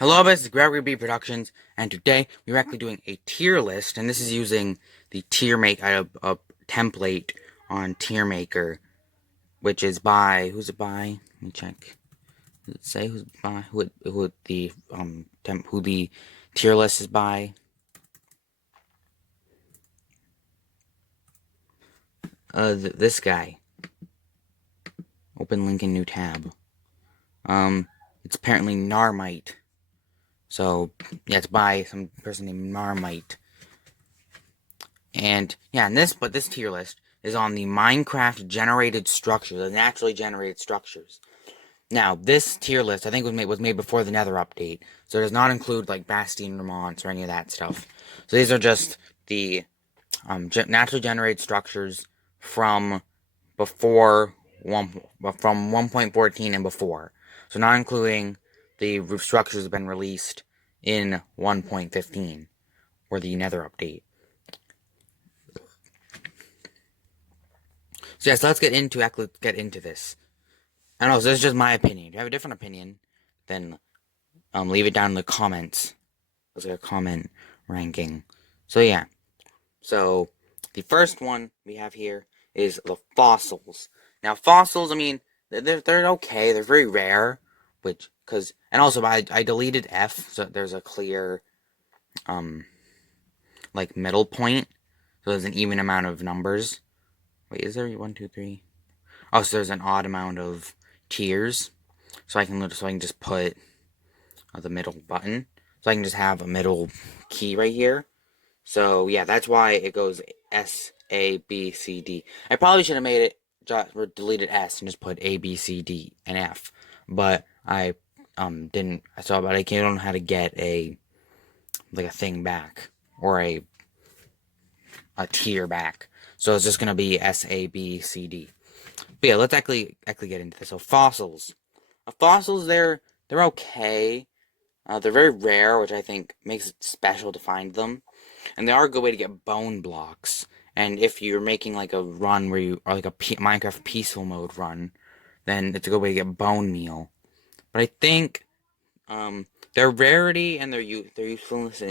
Hello, this is G.A.B Productions, and today we're actually doing a tier list, and this is using the tier make a template on Tier Maker, which is by who's it by? Let me check. Does it say who's by who the tier list is by? This guy. Open link in new tab. It's apparently Narmite. So yeah, it's by some person named Narmite. And yeah, this tier list is on the Minecraft generated structures, the naturally generated structures. Now, this tier list I think was made before the Nether update, so it does not include like Bastion Remonts or any of that stuff. So these are just the naturally generated structures from before from 1.14 and before. So not including the structures that have been released in 1.15 or the Nether update. So yes, let's get into this. I don't know, so this is just my opinion. If you have a different opinion, then leave it down in the comments. There's like a comment ranking. So yeah. So the first one we have here is the fossils. Now fossils, I mean, they're okay. They're very rare, and also I deleted F, so there's a clear like middle point. So there's an even amount of numbers. Wait, is there 1, 2, 3? Oh, so there's an odd amount of tiers. So I can just put the middle button. So I can just have a middle key right here. So yeah, that's why it goes S, A, B, C, D. I probably should have made it deleted S and just put A, B, C, D, and F. But I didn't. But I don't know how to get a thing back or a tier back. So it's just gonna be S, A, B, C, D. But yeah, let's actually get into this. So fossils. Fossils, they're okay. They're very rare, which I think makes it special to find them. And they are a good way to get bone blocks. And if you're making like a run where you are like a Minecraft peaceful mode run, then it's a good way to get bone meal. But I think their rarity and their usefulness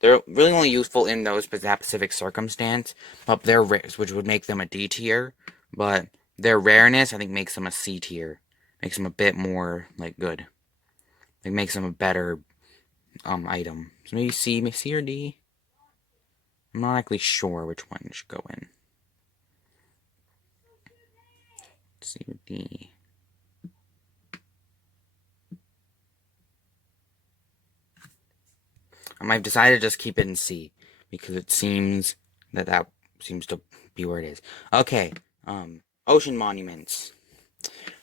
they're really only useful in that specific circumstance. But which would make them a D tier. But their rareness, I think, makes them a C tier. Makes them a bit more like good. It makes them a better item. So maybe C or D. I'm not actually sure which one should go in. C or D. I've decided to just keep it in C because it seems that seems to be where it is. Okay. Ocean monuments.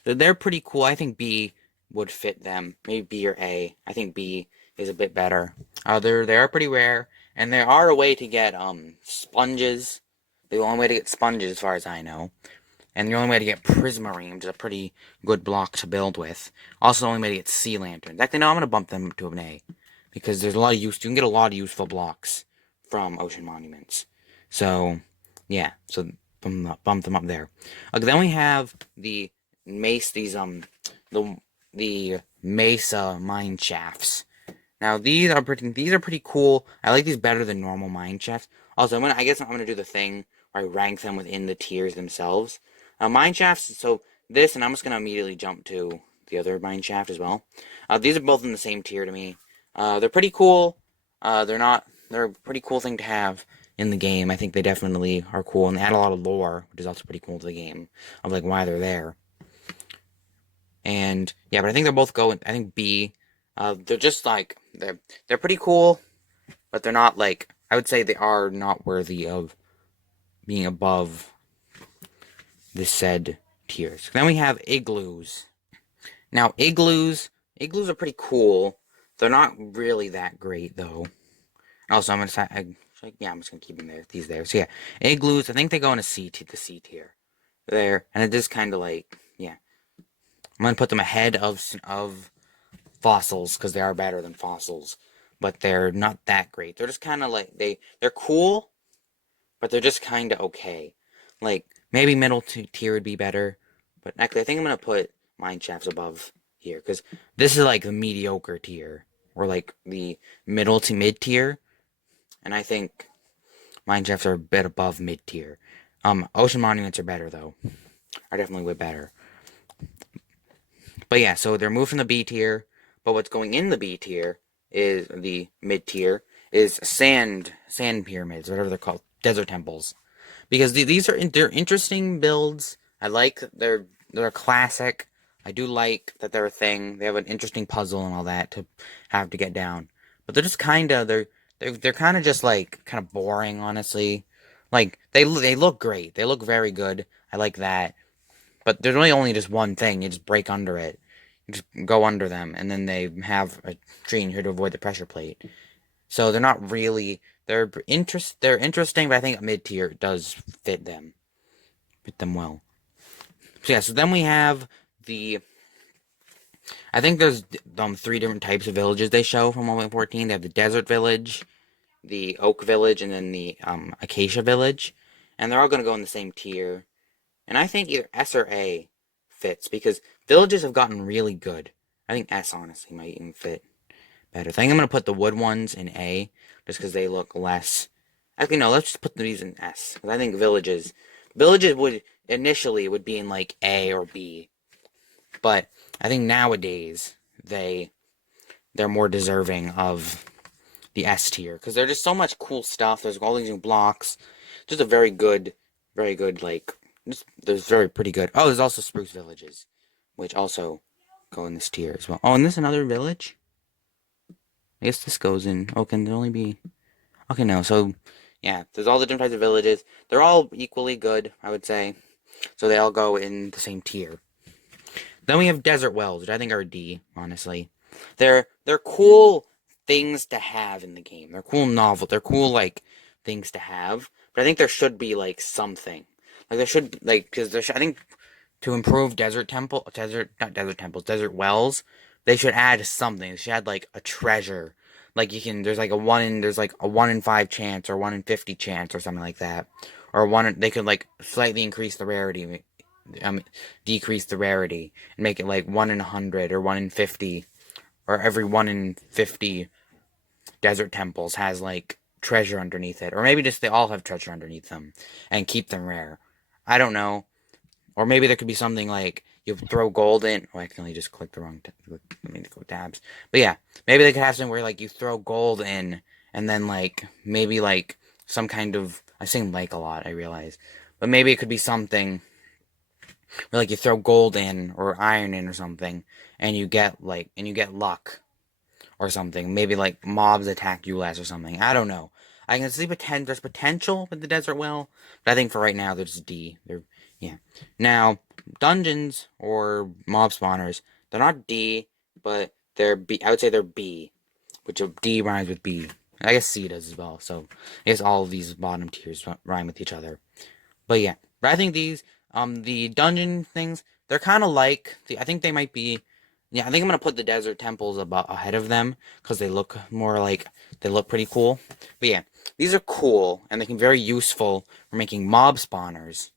They're pretty cool. I think B would fit them. Maybe B or A. I think B is a bit better. They are pretty rare, and there are a way to get sponges. The only way to get sponges, as far as I know, and the only way to get prismarine, which is a pretty good block to build with. Also, the only way to get sea lanterns. Actually, no, I'm gonna bump them to an A because there's a lot of use. You can get a lot of useful blocks from ocean monuments. So, yeah. So bump them up there. Okay, then we have the mace. The mesa mine shafts. Now these are pretty cool. I like these better than normal mine shafts. Also, I guess I'm gonna do the thing where I rank them within the tiers themselves. Mine shafts. So this, and I'm just gonna immediately jump to the other mine shaft as well. These are both in the same tier to me. They're pretty cool. They're a pretty cool thing to have in the game. I think they definitely are cool, and they add a lot of lore, which is also pretty cool to the game of like why they're there. And yeah, but I think they're both going. I think B. They're just like they're pretty cool, but they're not like I would say they are not worthy of being above the said tiers. Then we have igloos. Now igloos are pretty cool. They're not really that great though. Also, I'm just gonna keep them there. These there. So yeah, igloos. I think they go in the C tier there, and it is kind of like yeah. I'm gonna put them ahead of fossils because they are better than fossils, but they're not that great. They're just kind of like they're cool, but they're just kind of okay. Like maybe middle tier would be better, but actually I think I'm gonna put mine shafts above here because this is like the mediocre tier or like the middle to mid tier, and I think mine shafts are a bit above mid tier. Ocean monuments are better though. Are definitely way better. But yeah, so they're moved from the B tier. But what's going in the B tier is the mid tier is sand pyramids, whatever they're called, desert temples. Because these are they're interesting builds. I like they're classic. I do like that they're a thing. They have an interesting puzzle and all that to have to get down. But they're just kind of they're kind of just like kind of boring, honestly. Like they look great. They look very good. I like that. But there's really only just one thing. You just break under it. You just go under them, and then they have a tree in here to avoid the pressure plate. So they're not really they're interesting, but I think mid tier does fit them well. So yeah, so then we have the I think there's three different types of villages they show from 1.14. They have the desert village, the oak village, and then the acacia village, and they're all going to go in the same tier. And I think either S or A fits because villages have gotten really good. I think S honestly might even fit better. I think I'm going to put the wood ones in A just because they look less. Actually, no, let's just put these in S because I think villages would initially would be in like A or B, but I think nowadays they're more deserving of the S tier because there's just so much cool stuff. There's all these new blocks. Just a very good like. There's very pretty good. Oh, there's also spruce villages, which also go in this tier as well. Oh, and this another village. I guess this goes in. Oh, can there only be? Okay, no. So, yeah, there's all the different types of villages. They're all equally good, I would say. So they all go in the same tier. Then we have desert wells, which I think are D, honestly. They're cool things to have in the game. They're cool They're cool like things to have. But I think there should be like something. Like there should like because I think to improve desert wells, they should add something. They should add like a treasure. Like there's like a 1 in 5 chance or 1 in 50 chance or something like that. Or they could like slightly increase the rarity, decrease the rarity and make it like 1 in 100 or 1 in 50 or every 1 in 50 desert temples has like treasure underneath it. Or maybe just they all have treasure underneath them and keep them rare. I don't know. Or maybe there could be something like you throw gold in. Oh, I accidentally just clicked the wrong. I mean to go tabs. But yeah, maybe they could have something where like you throw gold in, and then like maybe like some kind of. I sing like a lot. I realize, but maybe it could be something where like you throw gold in or iron in or something, and you get luck or something. Maybe like mobs attack you less or something. I don't know. I can see there's potential with the desert well, but I think for right now they're just D. Yeah. Now dungeons or mob spawners, they're not D, but they're B. I would say they're B, which D rhymes with B. I guess C does as well. So I guess all of these bottom tiers rhyme with each other. But yeah, but I think the dungeon things, they're kind of like I think they might be. Yeah, I think I'm gonna put the desert temples ahead of them because they look they look pretty cool. But yeah, these are cool and they can be very useful for making mob spawners.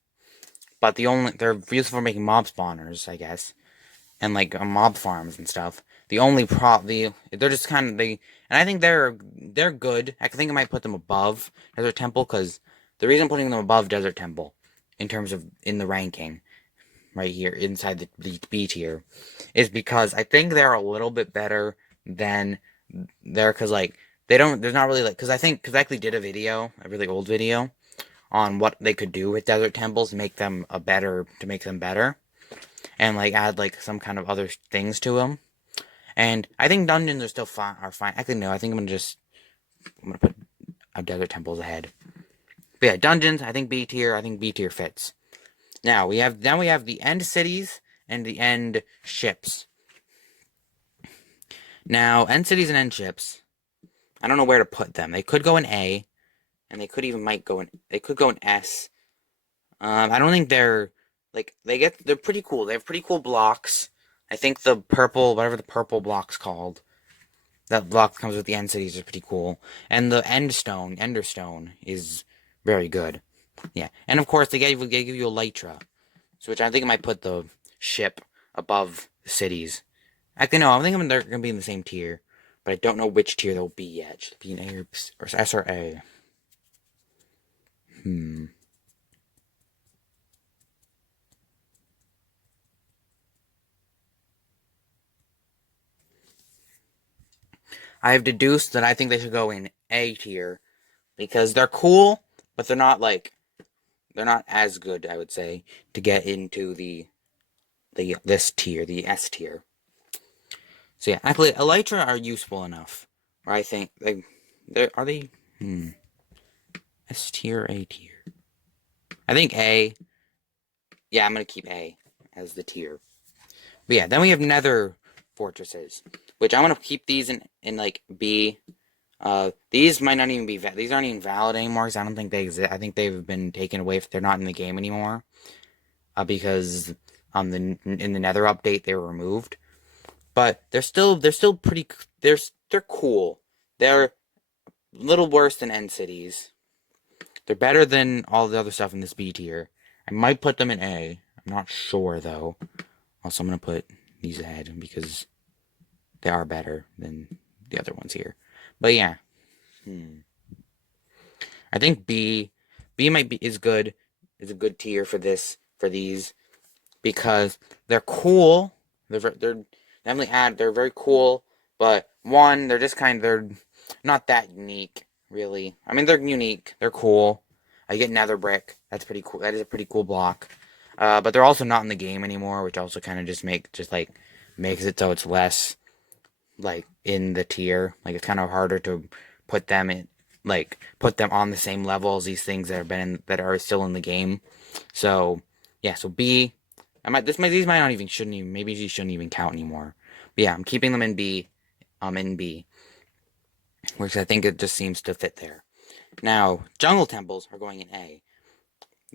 But they're useful for making mob spawners, I guess, and like mob farms and stuff. They're just kind of and I think they're good. I think I might put them above Desert Temple because the reason I'm putting them above Desert Temple, in terms of in the ranking, right here inside the B tier, is because I think they're a little bit better than because like they don't. There's not really like because I actually did a really old video on what they could do with desert temples to make them better and like add like some kind of other things to them. And I think dungeons are still fine. Actually, no. I think I'm gonna put desert temples ahead. But yeah, dungeons. I think B tier. I think B tier fits. Now we have the end cities and the end ships. Now end cities and end ships. I don't know where to put them. They could go in A, and they could go in S. I don't think they're they're pretty cool. They have pretty cool blocks. I think the purple, whatever the purple block's called, that block comes with the end cities is pretty cool. And the Enderstone is very good. Yeah, and of course they give you Elytra, so which I think I might put the ship above the cities. Actually, no, I think they're gonna be in the same tier. but I don't know which tier they'll be yet. Should it be an A or S or A? I have deduced that I think they should go in A tier because they're cool, but they're not as good, I would say, to get into this tier, the S tier. So yeah, actually, Elytra are useful enough. Where I think they are they S tier, A tier. I think A. Yeah, I'm gonna keep A as the tier. But yeah, then we have Nether fortresses, which I'm gonna keep these in like B. These might not even be these aren't even valid anymore because I don't think they exist. I think they've been taken away if they're not in the game anymore. Because in the Nether update they were removed. But they're still pretty they're cool. They're a little worse than End Cities. They're better than all the other stuff in this B tier. I might put them in A. I'm not sure though. Also, I'm gonna put these ahead because they are better than the other ones here. But yeah, I think B might be is good. Is a good tier for these because they're cool. They're definitely they're very cool, but one they're not that unique really. I mean they're unique. They're cool. I get Nether brick. That's pretty cool. That is a pretty cool block. But they're also not in the game anymore, which also kind of makes it so it's less like in the tier. Like it's kind of harder to put them in put them on the same level as these things that are still in the game. So yeah, so B. These might not even shouldn't even maybe these shouldn't even count anymore. But yeah, I'm keeping them in B. In B, which I think it just seems to fit there. Now jungle temples are going in A.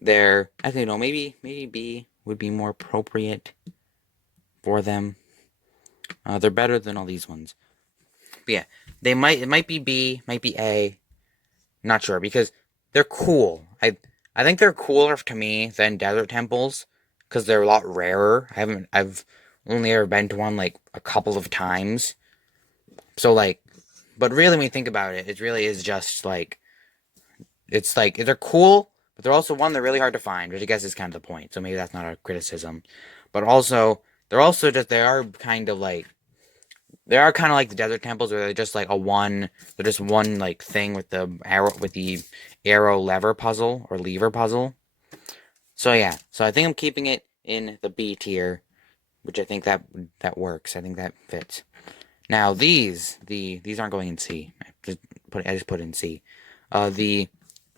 They're actually no maybe B would be more appropriate for them. They're better than all these ones. But yeah, it might be B, might be A. Not sure because they're cool. I think they're cooler to me than desert temples because they're a lot rarer. I've only ever been to one like a couple of times. So but really when you think about it, it really is just it's like they're cool, but they're also one they're really hard to find, which I guess is kind of the point. So maybe that's not a criticism, but also they are kind of like the desert temples, where they're just one like thing with the arrow lever puzzle or lever puzzle. So yeah, so I think I'm keeping it in the B tier, which I think that works. I think that fits. Now these aren't going in C. I just put in C. The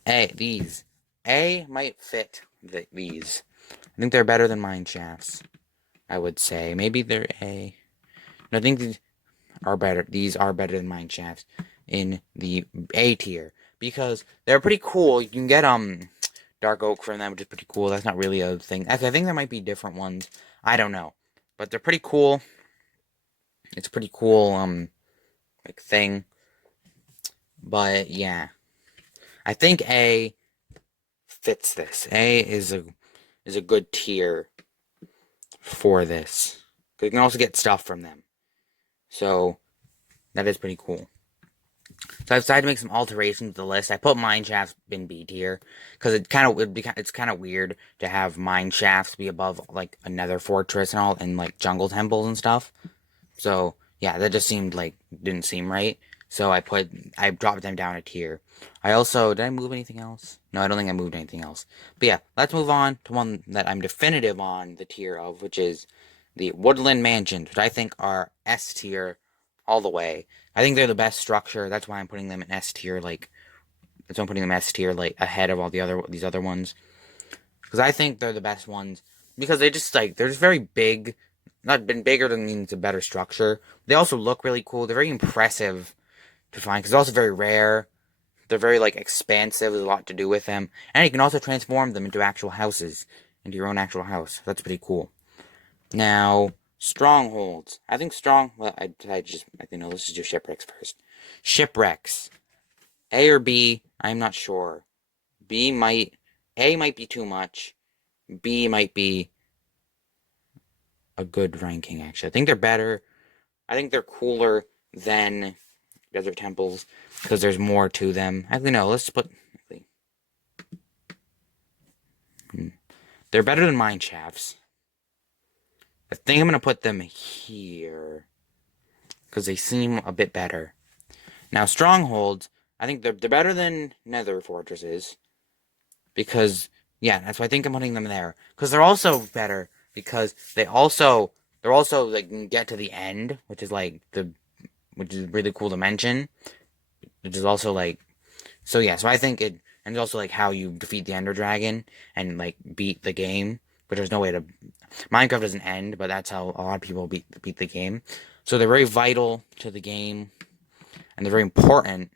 these A might fit these. I think they're better than mine shafts. I would say maybe they're A. No, I think are better. These are better than mine shafts in the A tier because they're pretty cool. You can get dark oak from them, which is pretty cool. That's not really a thing. Actually, I think there might be different ones. I don't know, but they're pretty cool. It's a pretty cool thing. But yeah, I think A fits this. A is a good tier for this. You can also get stuff from them. So that is pretty cool. So I decided to make some alterations to the list. I put mine shafts in B tier because it's kind of weird to have mine shafts be above like another fortress and all and like jungle temples and stuff. So yeah, that just didn't seem right. So I dropped them down a tier. Did I move anything else? No, I don't think I moved anything else. But yeah, let's move on to one that I'm definitive on the tier of, which is the Woodland Mansions, which I think are S tier all the way. I think they're the best structure. That's why I'm putting them in S tier. That's why I'm putting them S tier, ahead of all these other ones. Because I think they're the best ones. Because they're just very big. Not been bigger than means a better structure. They also look really cool. They're very impressive to find because they're also very rare. They're very expansive. There's a lot to do with them, and you can also transform them into actual houses, into your own actual house. That's pretty cool. Now, strongholds. I think strong. Well, I think no. Let's just do shipwrecks first. Shipwrecks. A or B? I'm not sure. A might be too much. B might be a good ranking. Actually, I think they're better. I think they're cooler than desert temples because there's more to them. Actually, no. Let's put. They're better than mine shafts. I think I'm gonna put them here because they seem a bit better. Now strongholds, I think they're better than nether fortresses because yeah, that's why I think I'm putting them there because they're also better because they're also like can get to the end, which is really cool to mention. Which is also like so yeah, so I think it and it's also like how you defeat the Ender Dragon and like beat the game, but there's no way to Minecraft doesn't end, but that's how a lot of people beat the game. So they're very vital to the game and they're very important.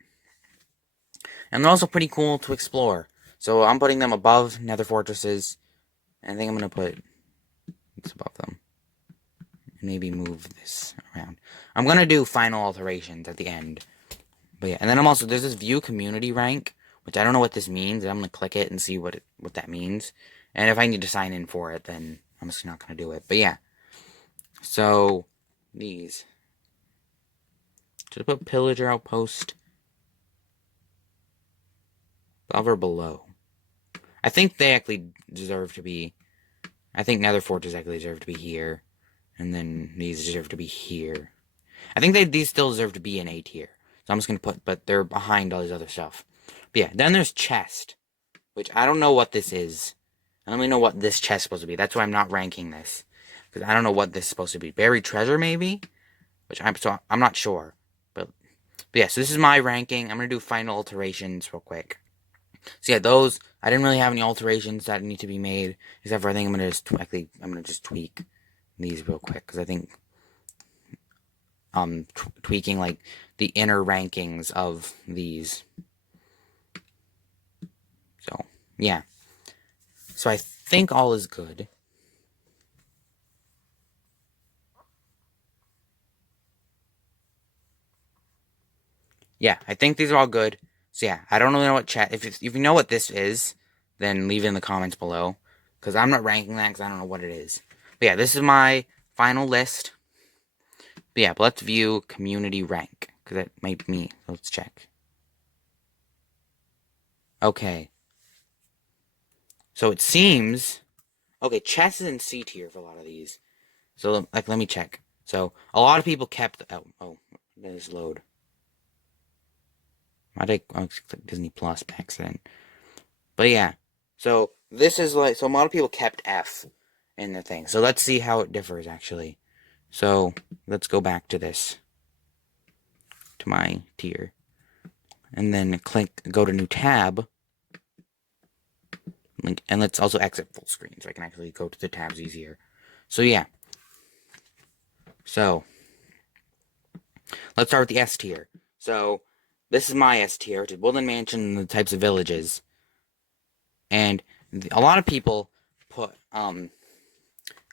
And they're also pretty cool to explore. So I'm putting them above nether fortresses. And I think I'm going to put this above them. Maybe move this around. I'm going to do final alterations at the end. But yeah, and then there's this view community rank, which I don't know what this means. I'm going to click it and see what that means. And if I need to sign in for it, then I'm just not going to do it. But yeah. So, these. Should I put pillager outpost above or below? I think they actually deserve to be. I think nether fortress actually deserve to be here. And then these deserve to be here. I think these still deserve to be in A tier. So I'm just going to put, but they're behind all these other stuff. But yeah, then there's chest, which I don't know what this is. I don't really know what this chest is supposed to be. That's why I'm not ranking this. Because I don't know what this is supposed to be. Buried treasure, maybe? I'm not sure. But yeah, so this is my ranking. I'm going to do final alterations real quick. So yeah, those, I didn't really have any alterations that need to be made. Except for I think I'm going to just tweak these real quick. Because I think tweaking like the inner rankings of these. So yeah, so I think all is good. Yeah, I think these are all good. So yeah, I don't really know what chat. If you know what this is, then leave it in the comments below. Because I'm not ranking that because I don't know what it is. But yeah, this is my final list. But yeah, but let's view community rank. Because that might be me. Let's check. Okay. So it seems... Okay, chess is in C tier for a lot of these. So, like, let me check. So, a lot of people kept... Oh, let us load. I did click Disney Plus by accident. But yeah. So, this is like... So, a lot of people kept F in the thing. So, let's see how it differs, actually. So, let's go back to this. To my tier. And then go to new tab. And let's also exit full screen so I can actually go to the tabs easier. So, yeah. So, let's start with the S tier. So, this is my S tier, which is Woodland Mansion and the types of villages. And a lot of people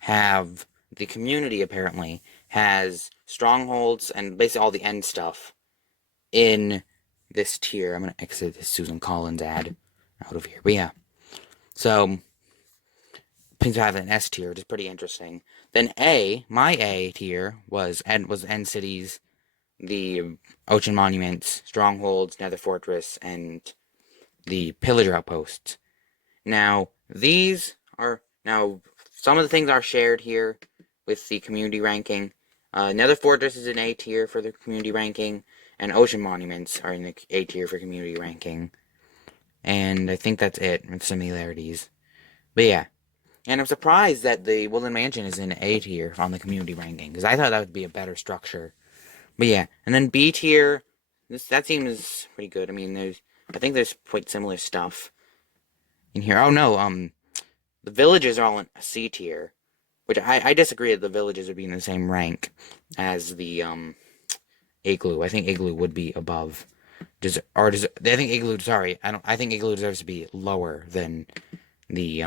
have the community apparently has strongholds and basically all the end stuff in this tier. I'm going to exit this Susan Collins ad out of here. But yeah. So, things have an S tier, which is pretty interesting. Then my A tier was End Cities, the Ocean Monuments, Strongholds, Nether Fortress, and the Pillager Outposts. Now, some of the things are shared here with the community ranking. Nether Fortress is in A tier for the community ranking, and Ocean Monuments are in the A tier for community ranking. And I think that's it with similarities. But yeah. And I'm surprised that the Woodland Mansion is in A tier on the community ranking, because I thought that would be a better structure. But yeah, and then B tier, that seems pretty good. I mean, I think there's quite similar stuff in here. Oh no, the villages are all in a C tier, which I disagree that the villages would be in the same rank as the Igloo. I think Igloo would be above. I think Igloo. Sorry, I think Igloo deserves to be lower than the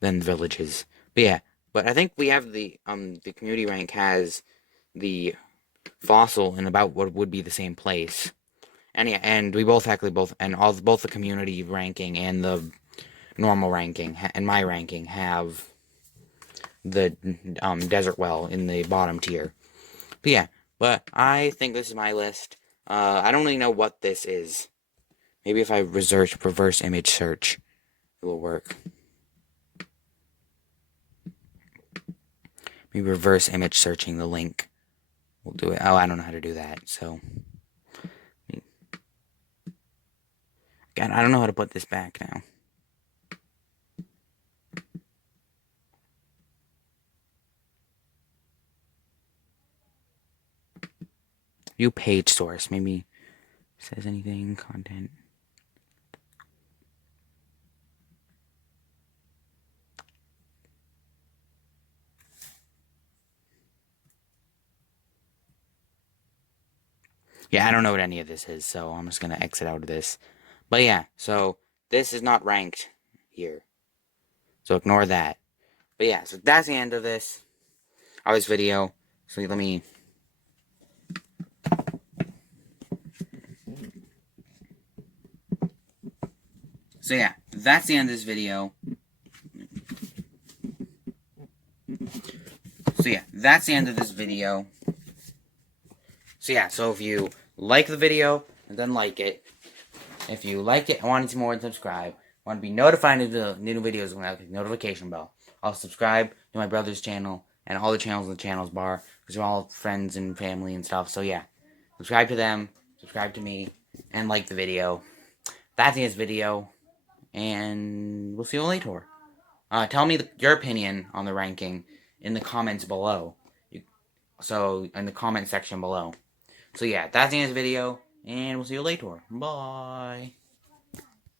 villages. But yeah, but I think we have the community rank has the fossil in about what would be the same place. And yeah, and we both both the community ranking and the normal ranking and my ranking have the desert well in the bottom tier. But yeah, But I think this is my list. I don't really know what this is. Maybe if I reverse image search, it will work. Maybe reverse image searching the link will do it. Oh, I don't know how to do that, so. God, I don't know how to put this back now. View page source. Maybe says anything. Content. Yeah, I don't know what any of this is, so I'm just gonna exit out of this. But yeah, so this is not ranked here. So ignore that. But yeah, so that's the end of this. This video. So let me. So yeah, that's the end of this video. So yeah, that's the end of this video. So yeah, so if you like the video, then like it. If you liked it and want to see more, then subscribe. Want to be notified of the new videos when I click the notification bell. I'll subscribe to my brother's channel and all the channels in the channels bar because we're all friends and family and stuff. So yeah, subscribe to them, subscribe to me, and like the video. That's the end of this video, and we'll see you later. Tell me your opinion on the ranking in the comments below. So in the comment section below. So yeah, that's the end of this video, and we'll see you later. Bye.